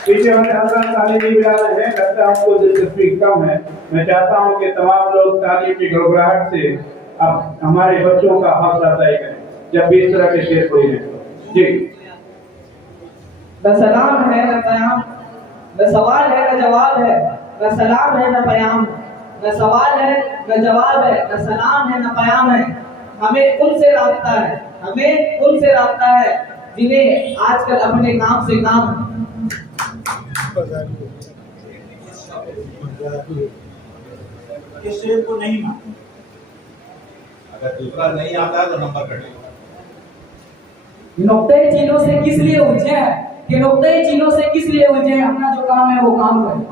पीछे वाले हजरत ताली नहीं मिला रहे हैं, लगता है आपको दिलचस्पी कम है। मैं चाहता हूँ कि तमाम लोग ताली की गड़गड़ाहट से अब हमारे बच्चों का हौसला अफजाई करें जब भी इस तरह के शेर कोई नहीं जी। न सलाम है न प्याम, न सवाल है न जवाब है, न सलाम है न प्याम, न सवाल है न जवाब है, न सलाम है न प्याम है। हमें उनसे राब्ता है, हमें उनसे राब्ता है जिन्हें आजकल अपने काम से काम है। इस शेर को नहीं माना। अगर दूसरा नहीं आता है तो नंबर कटेगा। नुक्ते चीनों से किस लिए उलझे हैं, कि नुक्ते चीनों से किस लिए उलझे हैं, अपना जो काम है वो काम करें।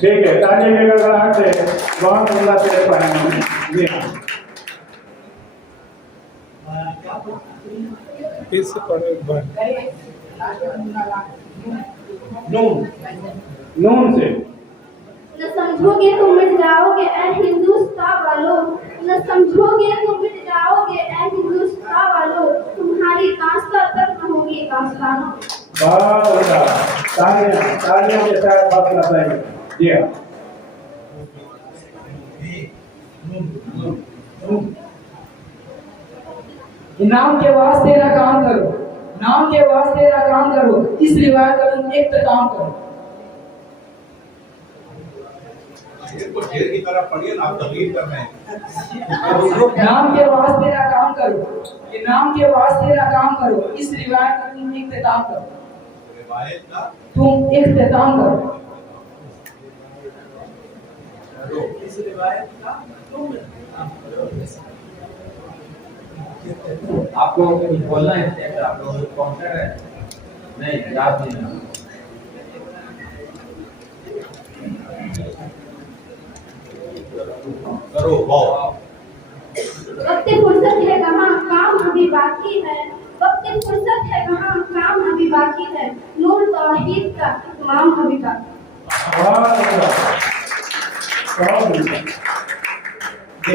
ठीक है, ताली के गड़गड़ाहट से बहुत उम्दा से पाएंगे। जी हाँ, फिर से पढ़ो एक बार। नून से न समझोगे तो मिट जाओगे ऐ हिंदुस्तान वालों, न समझोगे तो मिट जाओगे ऐ हिंदुस्तान वालों, तुम्हारी दास्तां तक न होगी दास्तानों। बहुत उम्दा, तालियां तालियों के साथ हौसला चाहिए। जी हाँ, नाम के वास्ते ना काम करो, नाम के वास्ते ना काम करो, इस रिवायत का तुम इख्तिताम करो। इसको शेर की तरह पढ़िए ना, आप तकलीफ कर रहे हैं। नाम के वास्ते ना काम करो, ये नाम के वास्ते ना काम करो, इस रिवायत का तुम इख्तिताम करो। रिवायत का तुम इख्तिताम करो। इस रिवायत का तुम आपको कुछ बोलना है? आपको काउंटर है? नहीं, याद नहीं है। करो वाह। वक्त फुर्सत है कहाँ, काम अभी बाकी है, वक्त फुर्सत है कहाँ, काम अभी बाकी है, नूर तौहीद का इमाम अभी बाकी। बहुत उम्दा, बहुत उम्दा। जी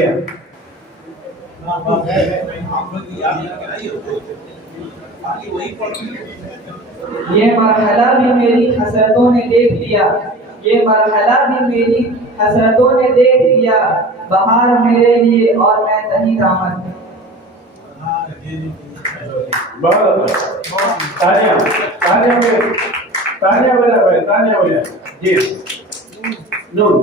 हाँ, आप लोग याद करके आइए, खाली वही पढ़ रहे। ये मरहला भी मेरी हसरतों ने देख लिया, ये मरहला भी मेरी हसरतों ने देख लिया, बहार मेरे लिए और मैं तही दामन। बहुत अच्छा, तालियां तालियां तालियां बजा भाई, तालियां बजा। जी, नून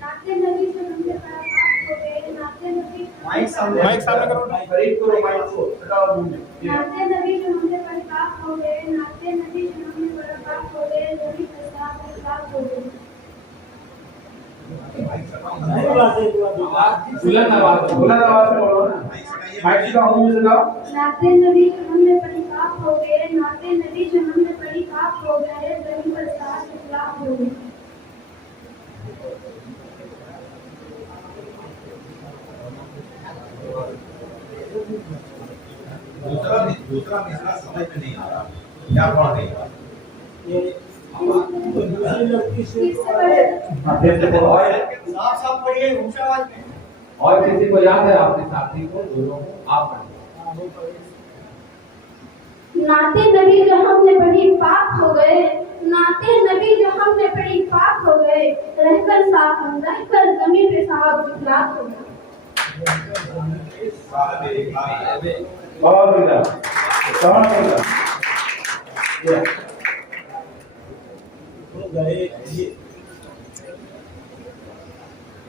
नाते नबी से हमसे मुलाकात हो गए, नाते नबी माइक सामने करो। करीब करो माइक को, हटाओ मुंह में। जी। नाते नबी से हमसे मुलाकात हो गए, नाते नबी से हमसे मुलाकात हो गए, नबी के साथ मुलाकात हो गई। बुलंद आवाज से बोलो ना, माइक से मुंह में लगाओ। नाते नबी से हमसे मुलाकात हो गए, नाते नबी से हमसे मुलाकात हो गए, नबी के साथ मुलाकात हो गई। दूसरा मिसरा समझ में नहीं आ रहा, क्या पढ़ रही है? साफ साफ पढ़िए, ऊंचा आवाज में। और किसी को याद है आपके साथी को? दोनों आप पढ़िए। नाते नबी जो हमने पढ़ी पाक हो गए, नाते नबी जो हमने पढ़ी पाक हो गए, रहकर साहब रहकर जमीन पे साहब इखलास हो गए। बहुत उम्दा, बहुत उम्दा।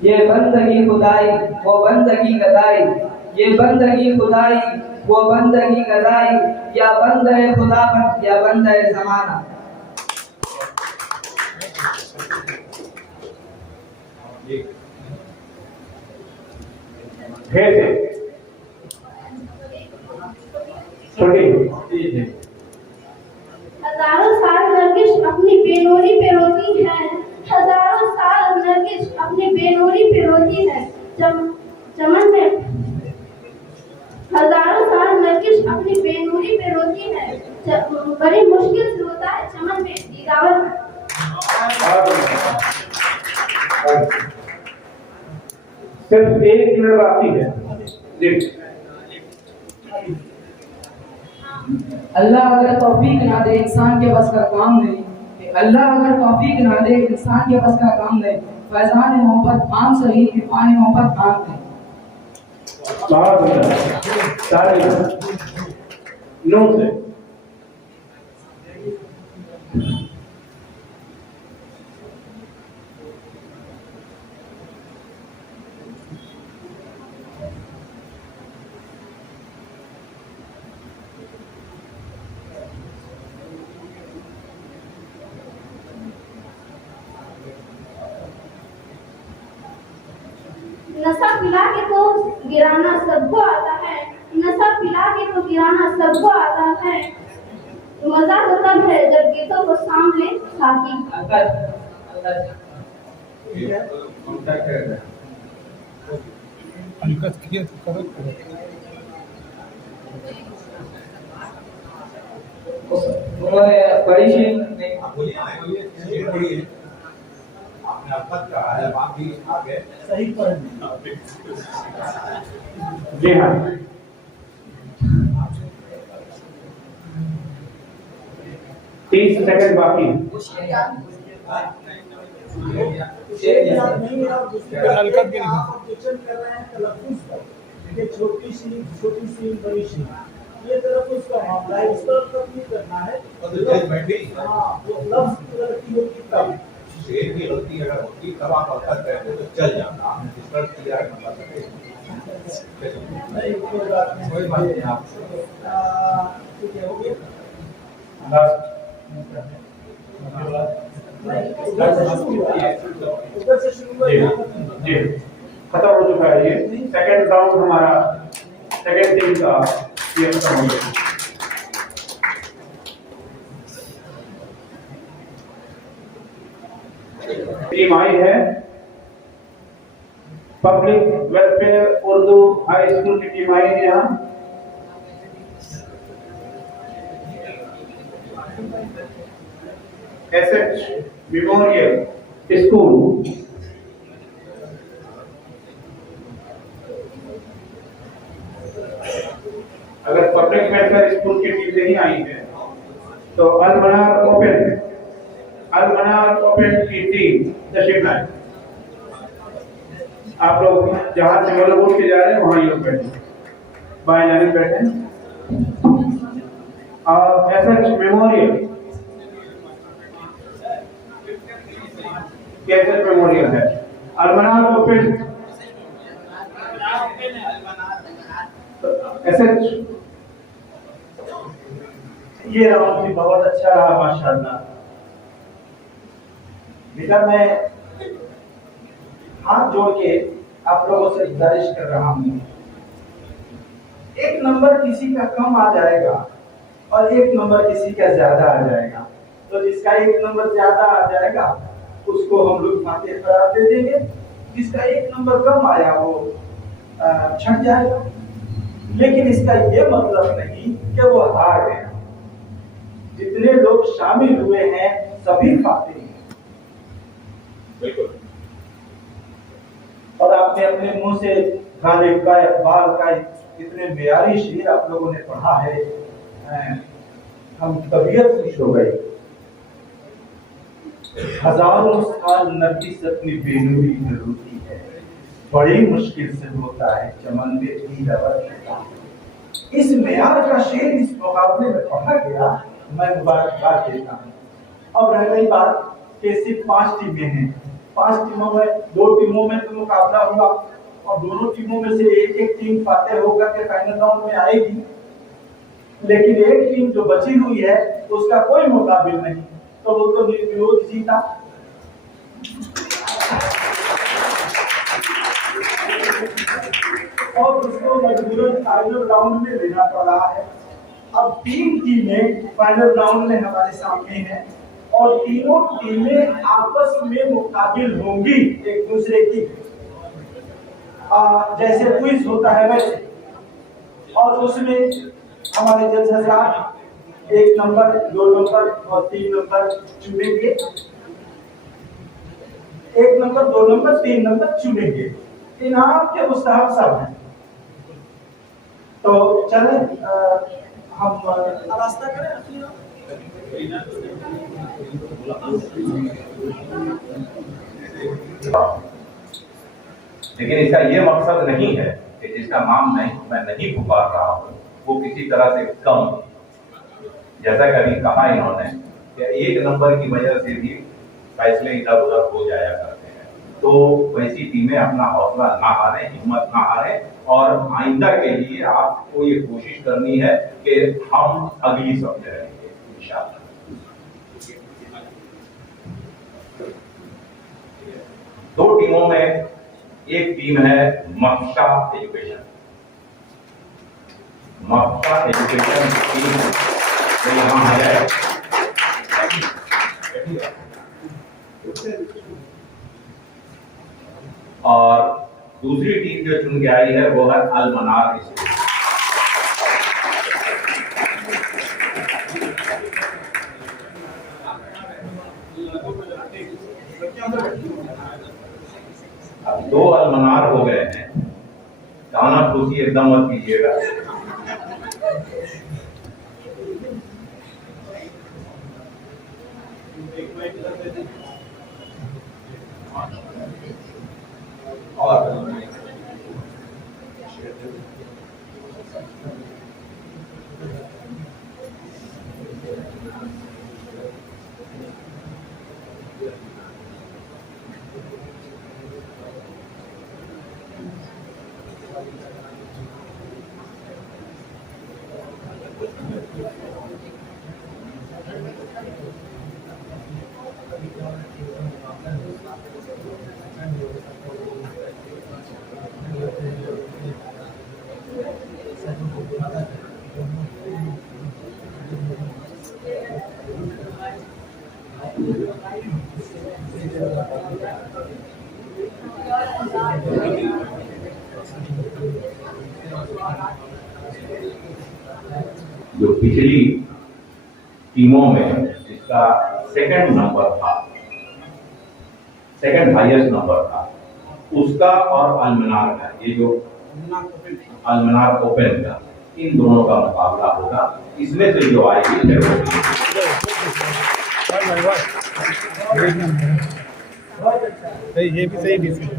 ये बंदगी खुदाई वो बंदगी गदाई, ये बंदगी खुदाई वो बंदगी गदाई, या बंदे खुदा बन या बंदे जमाना। फिर से छोटी। हजारों साल नरगिस अपनी बेनूरी पे रोती है, हजारों साल नरगिस अपनी बेनूरी पे रोती है, चमन में हजारों साल नरगिस अपनी बेनूरी पे रोती है, बड़ी मुश्किल से होता है चमन में दीदावर। सिर्फ 1 मिनट बाकी है। जी, अल्लाह अगर तौफीक ना दे इंसान के बस का काम नहीं, अल्लाह अगर तौफीक ना दे इंसान के बस का काम नहीं, फैजान मोहब्बत आम सही इरफान मोहब्बत आम नहीं। बहुत तालियां नून से। नशा पिला के तो गिराना सबको आता है, नशा पिला के तो गिराना सबको आता है। मजा तो तब है जब गीतों को सामने साथी। अंकल हल्कत किया तो करो उन्होंने बड़ी सी नहीं आप बोलिए ना, ये बोलिए। आपने अल्फत कहा है, बाकी आगे सही पर जी हाँ, 30 सेकंड बाकी हैं। याद नहीं है आप दूसरी हल्का भी नहीं। आप ऑब्जेक्शन कर रहे हैं तलफ्फुज़ पर। देखिए छोटी सी बड़ी सी ये तलफ्फुज़ का मामला है, इस पर तब नहीं करना है। और तो जज बैठे ही। हाँ, वो लफ्ज़ की गलती होगी तब। शेर की गलती अगर होती तब आप अल्फत कहते तो चल जाता। आपने जिस पर किया है मतलब नहीं, कोई बात नहीं। कोई बात नहीं। आप ठीक है, हो गया? नहीं, उधर से शुरू हुआ। उधर से शुरू हुआ। जी खत्म हो चुका है ये सेकंड राउंड हमारा, सेकंड टीम का ये खत्म हो गया। टीम आई है public welfare Urdu High school की टीम आई है यहाँ। एसएच मेमोरियल स्कूल, अगर पब्लिक वेलफेयर स्कूल की टीम नहीं आई है तो अल मनार ओपन की टीम तशरीफ लाए। आप लोग जहां से मतलब उठ के जा रहे हैं वहां लोग बैठे, बाएं जाने बैठे। और एसएच मेमोरियल, एसएच मेमोरियल है। अल मनार ओपन एसएच। ये राउंड भी बहुत अच्छा रहा माशाल्लाह। बेटा मैं हाथ जोड़ के आप लोगों से गुजारिश कर रहा हूँ, एक नंबर किसी का कम आ जाएगा और एक नंबर किसी का ज्यादा आ जाएगा, तो जिसका एक नंबर ज्यादा आ जाएगा उसको हम लोग फातेह करार दे देंगे, जिसका एक नंबर कम आया वो छट जाएगा। लेकिन इसका ये मतलब नहीं कि वो हार गया। जितने लोग शामिल हुए हैं सभी फातेह हैं। बिल्कुल। और आपने अपने मुंह से गालिब का इकबाल का इतने मेयारी शेर आप लोगों ने पढ़ा है, हम तबीयत खुश हो गई। हजारों साल नरगिस अपनी बेनूरी में रोती है, बड़ी मुश्किल से होता है चमन में भी रवत। इस मेयार का शेर इस मुकाबले में पढ़ा गया, मैं मुबारकबाद देता हूँ। अब रह गई बात कि सिर्फ 5 टीमें हैं, 5 टीमों में 2 टीमों में तो मुकाबला होगा और दोनों टीमों में से एक टीम फातेह होकर के फाइनल राउंड में आएगी। लेकिन एक टीम जो बची हुई है उसका कोई मुकाबिल नहीं, तो वो तो निर्विरोध जीता। और उसको मजबूरन फाइनल राउंड में लेना पड़ रहा है। अब 3 टीमें फाइनल राउंड में हमारे सामने हैं और तीनों टीमें आपस में मुकाबिल होंगी एक दूसरे की, जैसे क्विज होता है वैसे। और उसमें हमारे जज हजरात 1 नंबर 2 नंबर और 3 नंबर चुनेंगे। 1 नंबर 2 नंबर 3 नंबर चुनेंगे। इनाम के मुस्तहक सब हैं। तो चलें हम रास्ता करें। लेकिन इसका ये मकसद नहीं है कि जिसका नाम मैं नहीं पुकार रहा हूँ वो किसी तरह से कम, जैसा कभी कहा इन्होंने कि 1 नंबर की वजह से भी फैसले इधर उधर हो जाया करते हैं। तो वैसी टीमें अपना हौसला ना हारें, हिम्मत ना हारें और आइंदा के लिए आपको ये कोशिश करनी है कि हम अगली सफ में रहेंगे इंशाअल्लाह। 2 टीमों में एक टीम है मक्शा एजुकेशन, मक्का एजुकेशन स्कीम जो यहाँ है, और दूसरी टीम जो चुन के आई है वो है अल मनार स्कूल। अब 2 अल मनार हो गए हैं, दाना खुशी एकदम मत कीजिएगा। और जो पिछली टीमों में जिसका सेकंड नंबर था, सेकंड हाईएस्ट नंबर था, उसका और अलमनार का, ये जो अलमनार ओपन का, इन दोनों का मुकाबला होगा। इसमें से जो आएगी ये भी सही डिसीजन।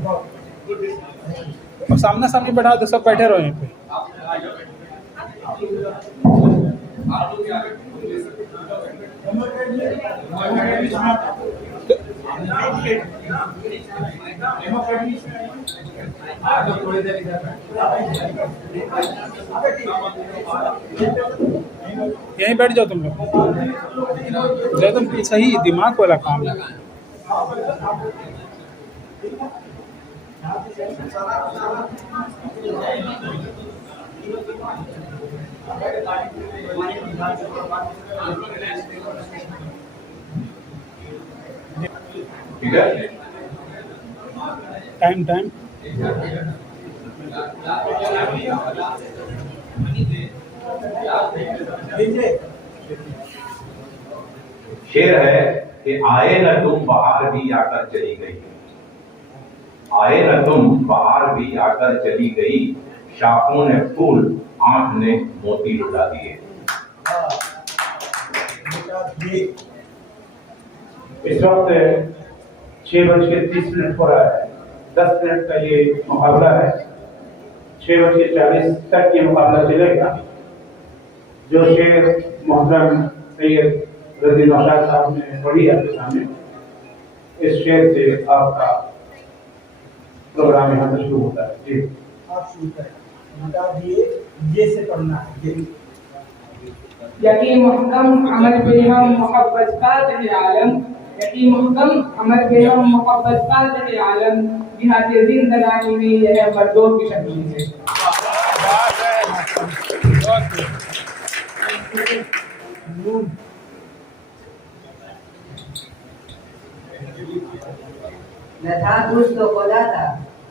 और सामने सामने बैठा तो सब बैठे रहो यहीं पे। यहीं बैठ जाओ तुम लोग, एकदम सही दिमाग वाला काम है। ठीक है, टाइम टाइम शेर है कि आए न तुम बाहर भी आकर चली गई, आए न तुम बाहर भी आकर चली गई, शाखों ने फूल आंख ने मोती लुटा दिए। इस वक्त 6:30 हो रहा है। 10 मिनट का ये मुकाबला है। 6:40 तक ये मुकाबला चलेगा। जो शेर मोहतरम सैयद रजी नौशाद साहब ने पढ़ी आपके सामने, इस शेर से आपका प्रोग्राम यहाँ से शुरू होता है। जी आप शुरू करें, बता दिए ये से पढ़ना है। ये यकी मुहकम अमर बेहम मोहब्बत फातह आलम, यकी मुहकम अमर बेहम मोहब्बत फातह आलम, जिहाद जिंदगानी में यह मर्दों की शक्ल है। न था कुछ तो खुदा था,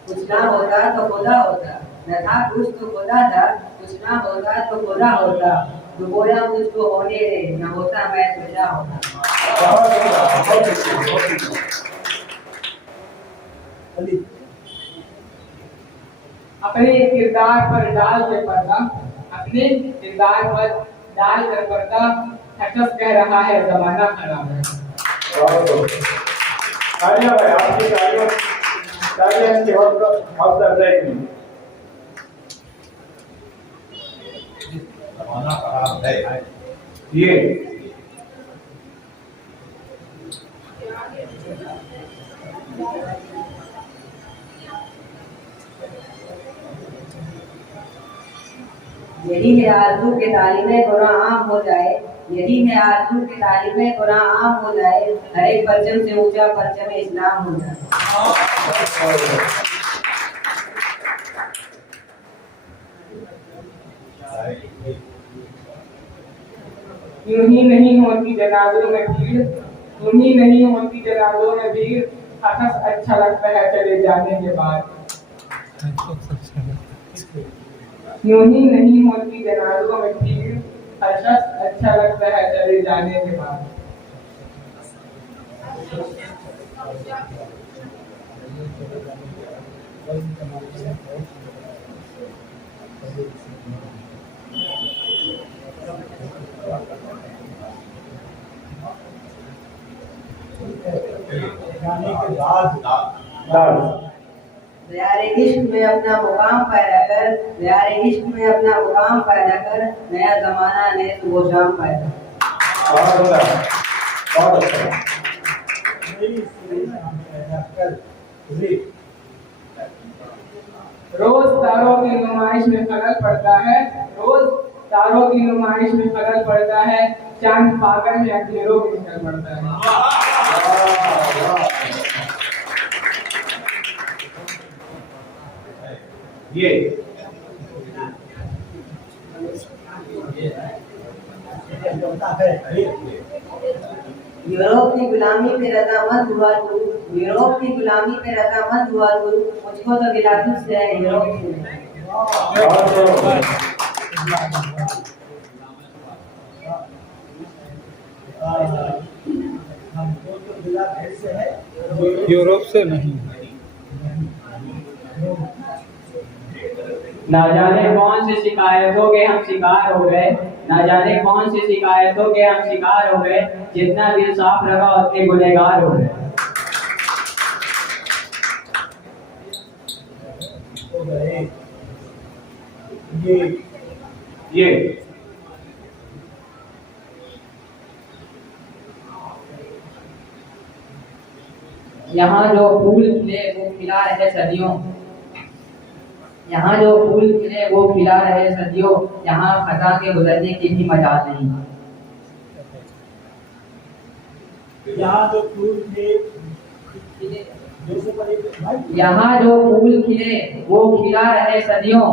कुछ ना होता तो खुदा होता, न था कुछ तो खुदा था, कुछ ना होता तो खुदा होता, डुबोया मुझको होने दे, न होता मैं तुझा होता। अपने किरदार पर डाल के पर्दा, अपने किरदार पर डाल कर पर्दा, हटस कह रहा है जमाना खराब है। तालियां भाई, आपकी तालियां की हौसला अफजाई करें। जमाना खराब है। ये यही है आरज़ू के तालिमे कुरान आम हो जाए, यही है आरज़ू के तालिमे कुरान आम हो जाए, हर एक परचम से ऊंचा परचम इस्लाम हो जाए। यूं ही नहीं होती जनाजों में भीड़, यूं ही नहीं होती जनाजों में भीड़, हर शख्स अच्छा लगता है चले जाने के बाद। यूं ही नहीं होती जनाजों में भीड़, हर शख्स अच्छा लगता है चले जाने के बाद। प्यारे इश्क में अपना मुकाम पैदा कर, प्यारे इश्क में अपना मुकाम पैदा कर, नया जमाना ने सुबह शाम पैदा कर। रोज तारों की नुमाइश में खलल पड़ता है, रोज तारों की नुमाइश में खलल पड़ता है, चांद पागल में अंधेरों में निकल पड़ता है। ये यूरोप की गुलामी पे रजामंद हुआ तू, यूरोप की गुलामी पे रजामंद हुआ तू, मुझको तो गिला तुझसे है यूरोप से। यूरोप से नहीं। ना जाने कौन सी शिकायतों के हम शिकार हो गए, ना जाने कौन सी शिकायतों के हम शिकार हो गए, जितना दिल साफ रखा उतने गुनहगार हो गए। ये यहाँ जो फूल खिले वो खिला रहे सदियों, यहाँ जो फूल खिले वो खिला रहे सदियों, यहाँ खता के गुजरने की भी मजाल नहीं। यहाँ जो फूल थे यहाँ जो फूल खिले वो खिला रहे सदियों,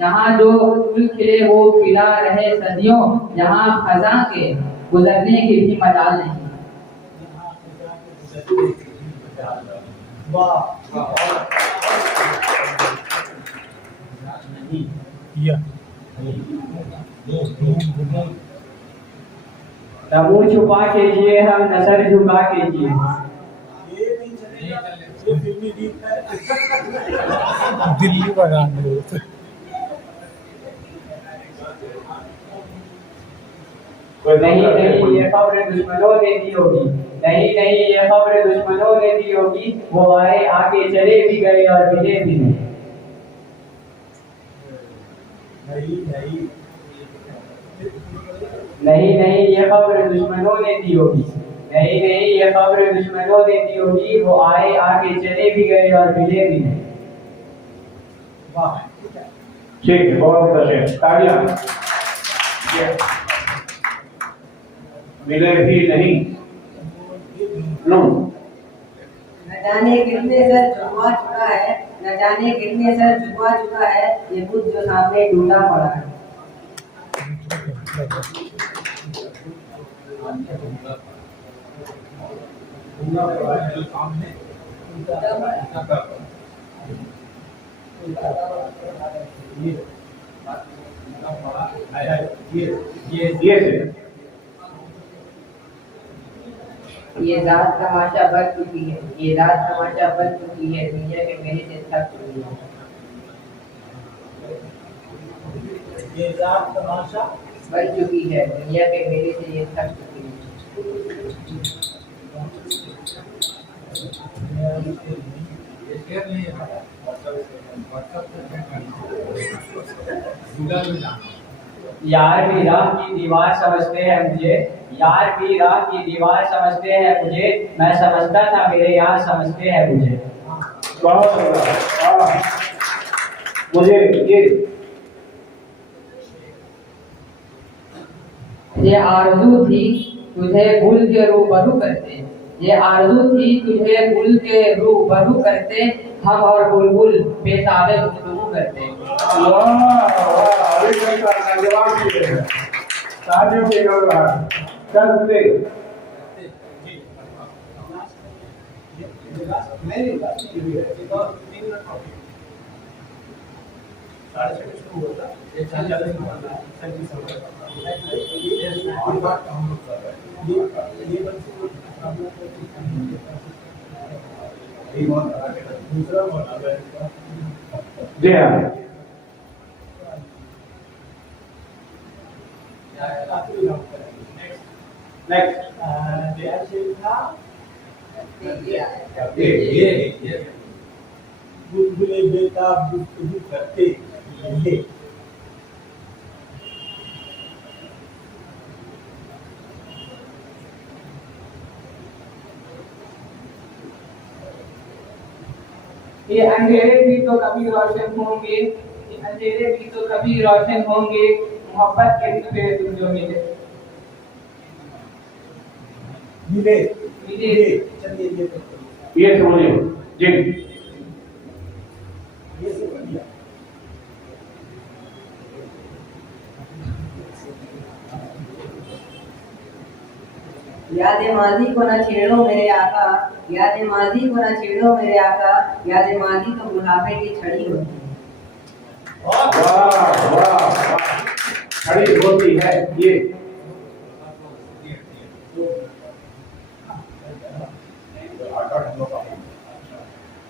यहाँ जो फूल खिले वो खिला रहे सदियों, यहाँ खजा के गुजरने की भी मजाल नहीं। मुँह छुपा के जिए हम नजर झुका के जिए। ये नहीं चलेगा, ये फिल्मी गीत है। दिल्ली बना दो। नहीं नहीं ये खबर दुश्मनों ने दी होगी, नहीं नहीं ये खबर दुश्मनों ने दी होगी, वो आए आके चले भी गए और मिले भी नहीं। नहीं नहीं ये खबर दुश्मनों ने दी होगी, नहीं नहीं ये खबर दुश्मनों ने दी होगी, वो आए आके चले भी गए और मिले भी नहीं। ठीक है, बहुत अच्छे, तालियां। मिले भी नहीं। नो न जाने कितने सर झुकवा चुका है, न जाने कितने सर झुकवा चुका है, ये बुद्ध जो सामने टूटा पड़ा है। ये रात तमाशा बन चुकी है, ये रात तमाशा बन चुकी है, दुनिया के मेले से थक चुकी है। ये रात तमाशा बन चुकी है, दुनिया के मेले से ये थक चुकी है। यार भी राह की दीवार समझते हैं मुझे, यार भी राह की दीवार समझते हैं मुझे, मैं समझता था मेरे यार समझते हैं मुझे। बहुत अच्छा। मुझे ये आरज़ू थी तुझे गुल के रूबरू करते, ये आरज़ू थी तुझे गुल के रूबरू करते, हम और बुलबुल बेताबे गुफ्तगू करते। वाह वाह, अभी जवाब दिए। तालियों के गड़गड़ाहट करते जी हाँ बुलबुले बेताब गुफ्तगू करते रहे। ये अंधेरे भी तो कभी रोशन होंगे, ये अंधेरे भी तो कभी रोशन होंगे, मोहब्बत के दिखे तुम जो मिले। मिले मिले। चलिए ये समझिए जी ये से बढ़िया। याद माजी को न छेड़ो मेरे आका, याद माजी को न छेड़ो मेरे आका, याद माजी तो बुढ़ापे की छड़ी होती है। वाह वाह वाह खड़ी होती है ये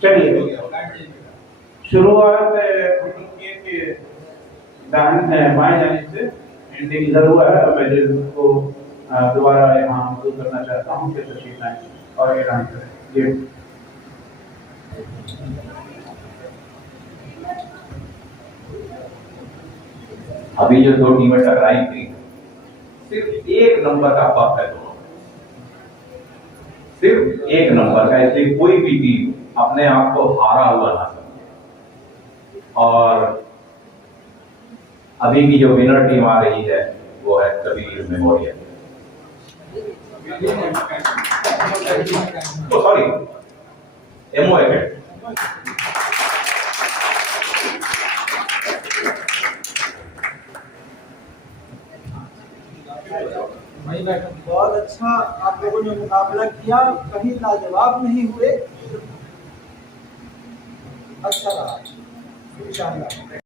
चलिए शुरुआत बाएं जाने से एंडिंग इधर हुआ है। मैं जिसको दोबारा यहाँ मौजूद करना चाहता हूँ कि तशरीफ लाएं और ऐलान करें ये अभी जो दो टीमें टकराई थी सिर्फ एक नंबर का फर्क है दोनों में, सिर्फ एक नंबर का, इसलिए कोई भी टीम अपने आप को हारा हुआ ना समझे। और अभी की जो विनर टीम आ रही है वो है Kabir memorial. Sorry MO academy. बहुत अच्छा आप लोगों ने मुकाबला किया, कहीं लाजवाब नहीं हुए, अच्छा रहा इंशाअल्लाह।